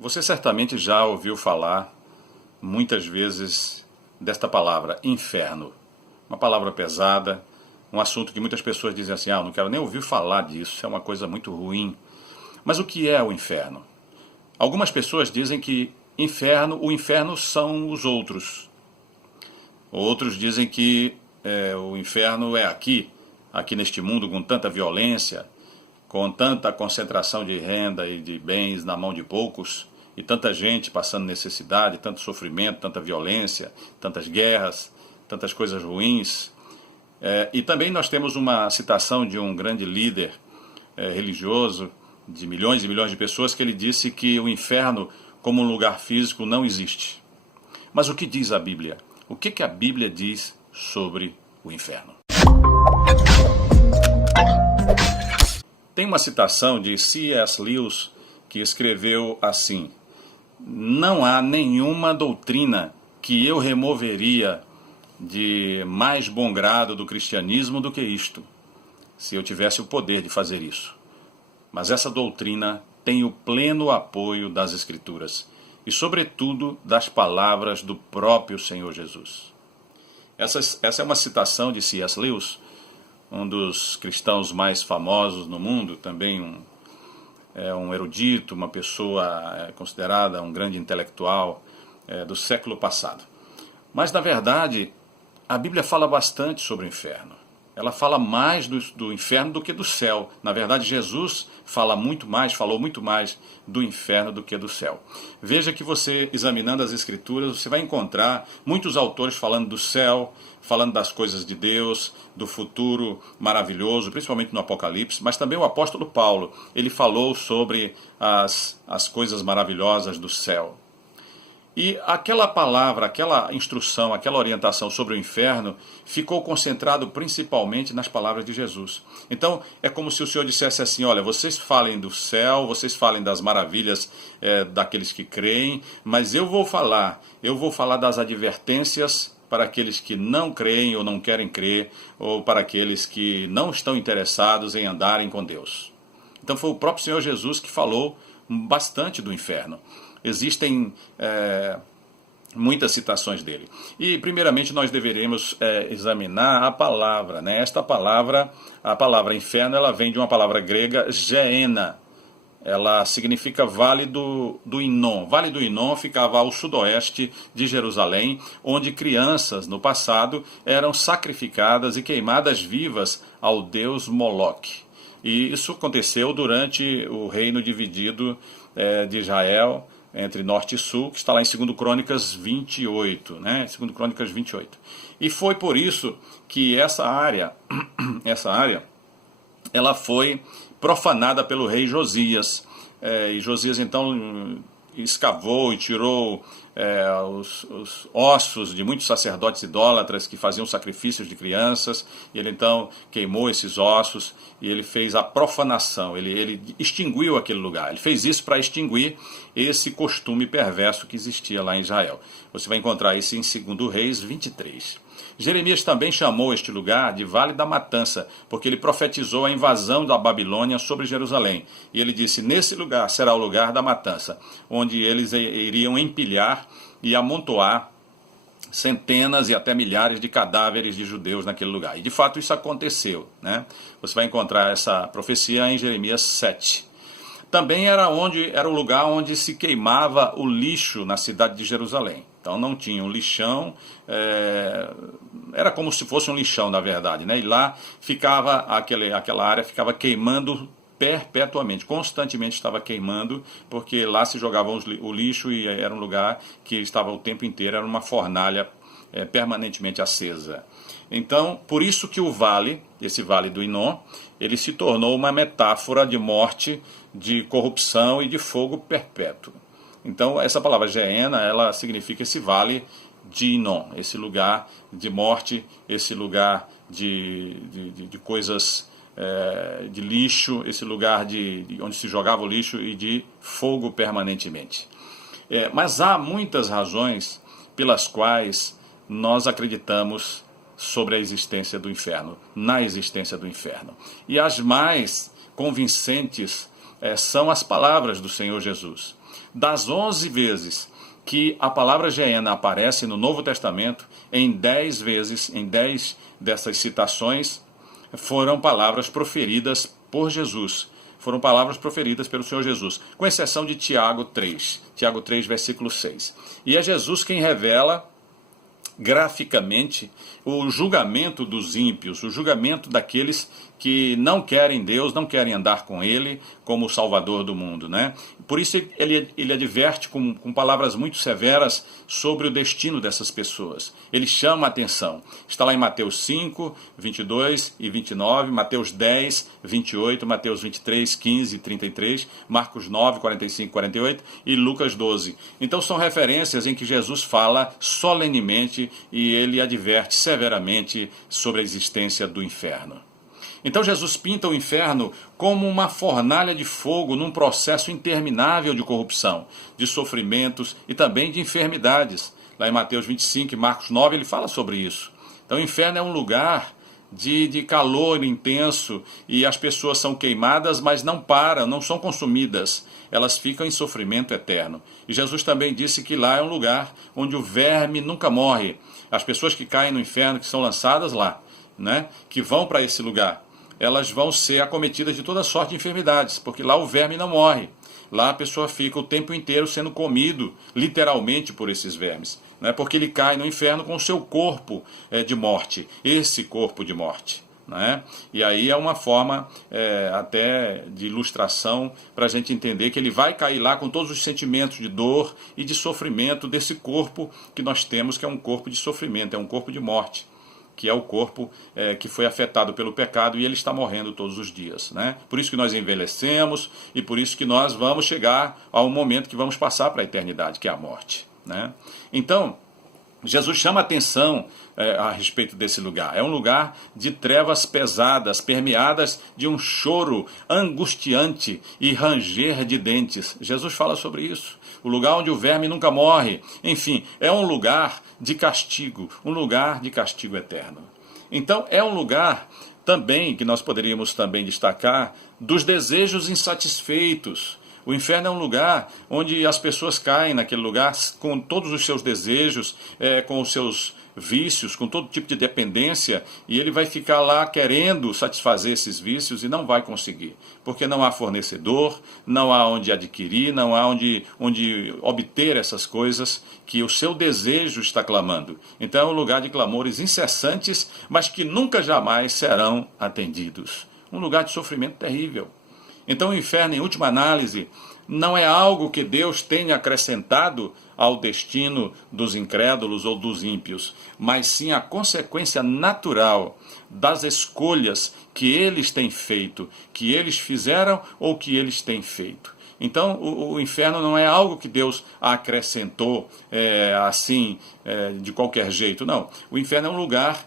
Você certamente já ouviu falar muitas vezes desta palavra, inferno. Uma palavra pesada, um assunto que muitas pessoas dizem assim, não quero nem ouvir falar disso, é uma coisa muito ruim. Mas o que é o inferno? Algumas pessoas dizem que o inferno são os outros. Outros dizem que o inferno é aqui neste mundo com tanta violência, com tanta concentração de renda e de bens na mão de poucos, e tanta gente passando necessidade, tanto sofrimento, tanta violência, tantas guerras, tantas coisas ruins. E também nós temos uma citação de um grande líder religioso, de milhões e milhões de pessoas, que ele disse que o inferno, como um lugar físico, não existe. Mas o que diz a Bíblia? O que a Bíblia diz sobre o inferno? Tem uma citação de C.S. Lewis que escreveu assim: não há nenhuma doutrina que eu removeria de mais bom grado do cristianismo do que isto, se eu tivesse o poder de fazer isso. Mas essa doutrina tem o pleno apoio das Escrituras e, sobretudo, das palavras do próprio Senhor Jesus. Essa é uma citação de C.S. Lewis, um dos cristãos mais famosos no mundo, também um erudito, uma pessoa considerada um grande intelectual do século passado. Mas, na verdade, a Bíblia fala bastante sobre o inferno. Ela fala mais do inferno do que do céu. Na verdade, Jesus falou muito mais do inferno do que do céu. Veja que você, examinando as Escrituras, você vai encontrar muitos autores falando do céu, falando das coisas de Deus, do futuro maravilhoso, principalmente no Apocalipse, mas também o apóstolo Paulo, ele falou sobre as coisas maravilhosas do céu. E aquela palavra, aquela instrução, aquela orientação sobre o inferno ficou concentrado principalmente nas palavras de Jesus. Então, é como se o Senhor dissesse assim, olha, vocês falem do céu, vocês falem das maravilhas daqueles que creem, mas eu vou falar das advertências para aqueles que não creem ou não querem crer, ou para aqueles que não estão interessados em andarem com Deus. Então foi o próprio Senhor Jesus que falou bastante do inferno. Existem muitas citações dele. E, primeiramente, nós deveríamos examinar a palavra. Né? Esta palavra, a palavra inferno, ela vem de uma palavra grega, Geena. Ela significa Vale do Inom. Vale do Inom ficava ao sudoeste de Jerusalém, onde crianças, no passado, eram sacrificadas e queimadas vivas ao deus Moloque. E isso aconteceu durante o reino dividido de Israel, entre norte e sul, que está lá em 2 Crônicas 28, né? 2 Crônicas 28. E foi por isso que essa área, ela foi profanada pelo rei Josias. E Josias então escavou e tirou os ossos de muitos sacerdotes idólatras que faziam sacrifícios de crianças, e ele então queimou esses ossos e ele fez a profanação, ele extinguiu aquele lugar. Ele fez isso para extinguir esse costume perverso que existia lá em Israel. Você vai encontrar isso em 2 Reis 23. Jeremias também chamou este lugar de Vale da Matança, porque ele profetizou a invasão da Babilônia sobre Jerusalém. E ele disse, nesse lugar será o lugar da matança, onde eles iriam empilhar e amontoar centenas e até milhares de cadáveres de judeus naquele lugar. E de fato isso aconteceu. Né? Você vai encontrar essa profecia em Jeremias 7. Também era o lugar onde se queimava o lixo na cidade de Jerusalém. Então não tinha um lixão, era como se fosse um lixão, na verdade. Né? E lá ficava, aquela área ficava queimando perpetuamente, constantemente estava queimando, porque lá se jogava o lixo e era um lugar que estava o tempo inteiro, era uma fornalha permanentemente acesa. Então, por isso que o vale, esse Vale do Inom, ele se tornou uma metáfora de morte, de corrupção e de fogo perpétuo. Então, essa palavra Geena, ela significa esse Vale de Inom, esse lugar de morte, esse lugar de coisas, de lixo, esse lugar de onde se jogava o lixo e de fogo permanentemente. Mas há muitas razões pelas quais nós acreditamos sobre a existência do inferno, na existência do inferno. E as mais convincentes são as palavras do Senhor Jesus. Das 11 vezes que a palavra Geena aparece no Novo Testamento, em 10 vezes, em 10 dessas citações, foram palavras proferidas por Jesus. Foram palavras proferidas pelo Senhor Jesus, com exceção de Tiago 3. Tiago 3, versículo 6. E é Jesus quem revela graficamente o julgamento dos ímpios, o julgamento daqueles que não querem Deus, não querem andar com Ele como o Salvador do mundo, né? Por isso ele adverte com palavras muito severas sobre o destino dessas pessoas. Ele chama a atenção. Está lá em Mateus 5, 22 e 29, Mateus 10, 28, Mateus 23, 15 e 33, Marcos 9, 45 e 48 e Lucas 12. Então são referências em que Jesus fala solenemente e ele adverte severamente sobre a existência do inferno. Então Jesus pinta o inferno como uma fornalha de fogo num processo interminável de corrupção, de sofrimentos e também de enfermidades. Lá em Mateus 25 e Marcos 9 ele fala sobre isso. Então o inferno é um lugar de calor intenso e as pessoas são queimadas, mas não param, não são consumidas. Elas ficam em sofrimento eterno. E Jesus também disse que lá é um lugar onde o verme nunca morre. As pessoas que caem no inferno, que são lançadas lá, né, que vão para esse lugar, elas vão ser acometidas de toda sorte de enfermidades, porque lá o verme não morre. Lá a pessoa fica o tempo inteiro sendo comido, literalmente, por esses vermes, né? Porque ele cai no inferno com o seu corpo de morte, esse corpo de morte. Né? E aí é uma forma até de ilustração para a gente entender que ele vai cair lá com todos os sentimentos de dor e de sofrimento desse corpo que nós temos, que é um corpo de sofrimento, é um corpo de morte, que é o corpo que foi afetado pelo pecado e ele está morrendo todos os dias. Né? Por isso que nós envelhecemos e por isso que nós vamos chegar ao momento que vamos passar para a eternidade, que é a morte. Né? Então, Jesus chama a atenção a respeito desse lugar. É um lugar de trevas pesadas, permeadas de um choro angustiante e ranger de dentes. Jesus fala sobre isso. O lugar onde o verme nunca morre. Enfim, é um lugar de castigo, um lugar de castigo eterno. Então, é um lugar também que nós poderíamos também destacar dos desejos insatisfeitos. O inferno é um lugar onde as pessoas caem naquele lugar com todos os seus desejos, com os seus vícios, com todo tipo de dependência, e ele vai ficar lá querendo satisfazer esses vícios e não vai conseguir, porque não há fornecedor, não há onde adquirir, não há onde obter essas coisas que o seu desejo está clamando. Então é um lugar de clamores incessantes, mas que nunca jamais serão atendidos. Um lugar de sofrimento terrível. Então o inferno, em última análise, não é algo que Deus tenha acrescentado ao destino dos incrédulos ou dos ímpios, mas sim a consequência natural das escolhas que eles têm feito, que eles fizeram ou que eles têm feito. Então o inferno não é algo que Deus acrescentou de qualquer jeito, não. O inferno é um lugar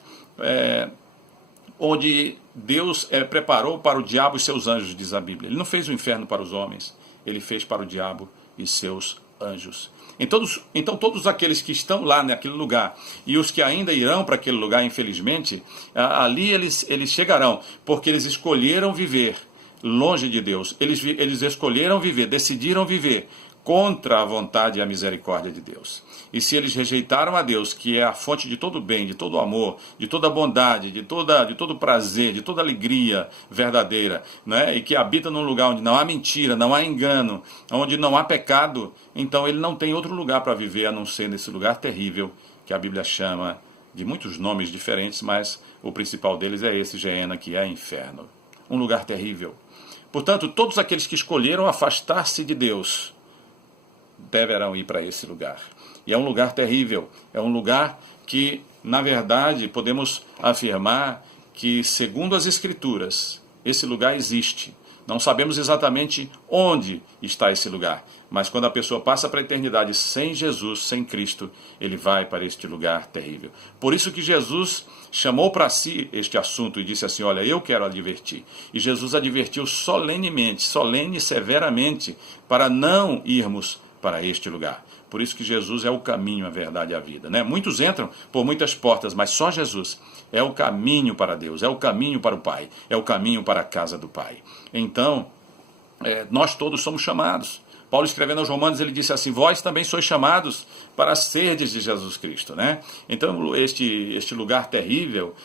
onde Deus preparou para o diabo e seus anjos, diz a Bíblia. Ele não fez o inferno para os homens, ele fez para o diabo e seus anjos. Então todos aqueles que estão lá naquele lugar e os que ainda irão para aquele lugar, infelizmente, ali eles chegarão, porque eles escolheram viver longe de Deus. Eles escolheram viver, decidiram viver contra a vontade e a misericórdia de Deus. E se eles rejeitaram a Deus, que é a fonte de todo bem, de todo amor, de toda bondade, de todo prazer, de toda alegria verdadeira, né? E que habita num lugar onde não há mentira, não há engano, onde não há pecado, então ele não tem outro lugar para viver a não ser nesse lugar terrível que a Bíblia chama de muitos nomes diferentes, mas o principal deles é esse, Geena, que é inferno. Um lugar terrível. Portanto, todos aqueles que escolheram afastar-se de Deus deverão ir para esse lugar. E é um lugar terrível, é um lugar que, na verdade, podemos afirmar que, segundo as Escrituras, esse lugar existe. Não sabemos exatamente onde está esse lugar, mas quando a pessoa passa para a eternidade sem Jesus, sem Cristo, ele vai para este lugar terrível. Por isso que Jesus chamou para si este assunto e disse assim, olha, eu quero advertir. E Jesus advertiu solenemente, solene e severamente, para não irmos para este lugar. Por isso que Jesus é o caminho, a verdade e a vida. Né? Muitos entram por muitas portas, mas só Jesus é o caminho para Deus, é o caminho para o Pai, é o caminho para a casa do Pai. Então, nós todos somos chamados Paulo escrevendo aos Romanos, ele disse assim, vós também sois chamados para serdes de Jesus Cristo, né? Então este lugar terrível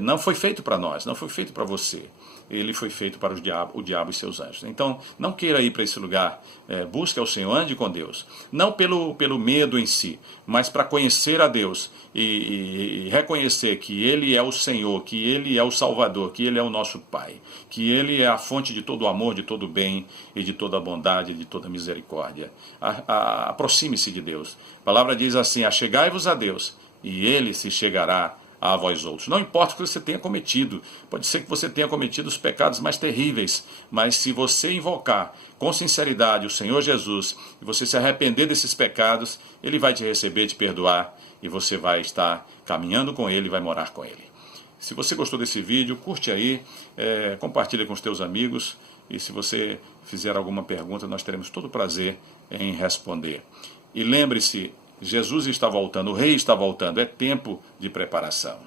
não foi feito para nós, não foi feito para você. Ele foi feito para o diabo e seus anjos. Então, não queira ir para esse lugar. Busque ao Senhor, ande com Deus. Não pelo medo em si, mas para conhecer a Deus e reconhecer que Ele é o Senhor, que Ele é o Salvador, que Ele é o nosso Pai, que Ele é a fonte de todo o amor, de todo o bem e de toda a bondade, de toda a misericórdia. Aproxime-se de Deus. A palavra diz assim, achegai-vos a Deus e Ele se chegará a vós outros. Não importa o que você tenha cometido, pode ser que você tenha cometido os pecados mais terríveis, mas se você invocar com sinceridade o Senhor Jesus, e você se arrepender desses pecados, Ele vai te receber, te perdoar, e você vai estar caminhando com Ele e vai morar com Ele. Se você gostou desse vídeo, curte aí, compartilha com os teus amigos, e se você fizer alguma pergunta, nós teremos todo o prazer em responder. E lembre-se, Jesus está voltando, o Rei está voltando, é tempo de preparação.